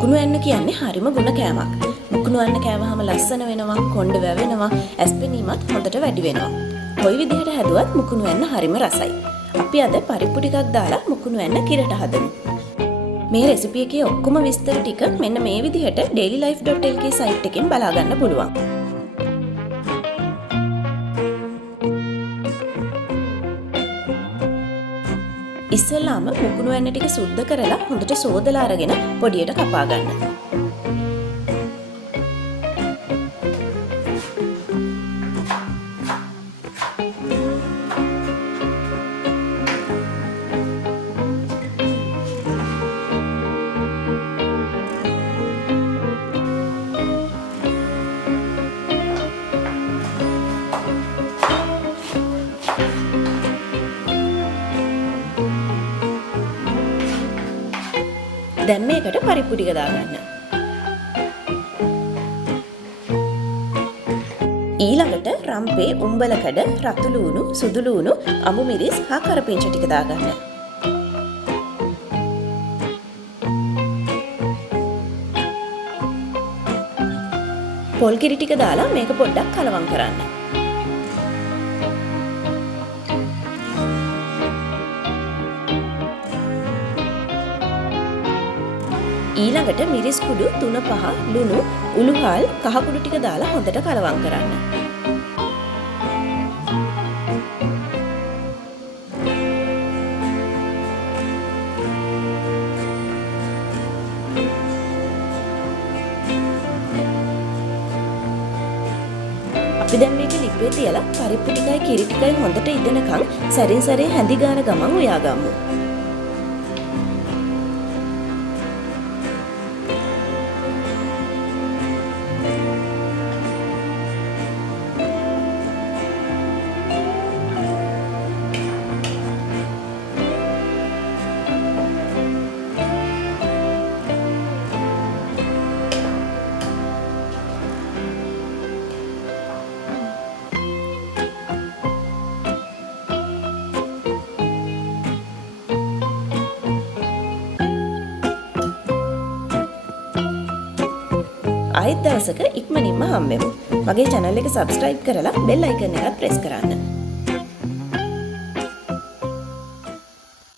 මුකුණු ඇන්න කියන්නේ හරිම ගුණ කෑමක්. මුකුණු ඇන්න කෑවහම ලස්සන වෙනවා, කොණ්ඩ වැවෙනවා, ඇස් පෙනීමත් හොඳට වැඩි වෙනවා. කොයි විදිහට හැදුවත් මුකුණු ඇන්න හරිම රසයි. අපි අද පරිප්පු ටිකක් දාලා මුකුණු ඇන්න කිරට හදමු. මේ රෙසිපි එකේ ඔක්කොම විස්තර ටික මෙන්න මේ විදිහට dailylife.lk සයිට් එකෙන් බලා ගන්න පුළුවන්. ඉස්සෙල්ලාම මුකුණු ඇන්න ටික සුද්ධ කරලා හොඳට සෝදලා අරගෙන පොඩියට කපා ගන්න. දැන් මේකට පරිප්පු ටික දාගන්න. ඊළඟට රම්පේ, උම්බලකඩ, රතු ලූණු, සුදු ලූණු, අමු මිරිස් හා කරපිංච ටික දාගන්න. පොල් කිරි ටික දාලා මේක පොඩ්ඩක් කලවම් කරන්න. ඊළඟට මිරිස් කුඩු 3-5 ලුණු උළුහල් කහ කුඩු ටික දාලා හොඳට කලවම් කරන්න. අපි දැන් මේක ලිපේ තියලා පරිප්පු ටිකයි කිරි ටිකයි හොඳට ඉදෙනකන් සැරින් සැරේ හැඳි ගාන ගමන් උයාගමු. ආයෙත් දවසක ඉක්මනින්ම හම්බෙමු. මගේ channel එක subscribe කරලා bell icon එකත් press කරන්න.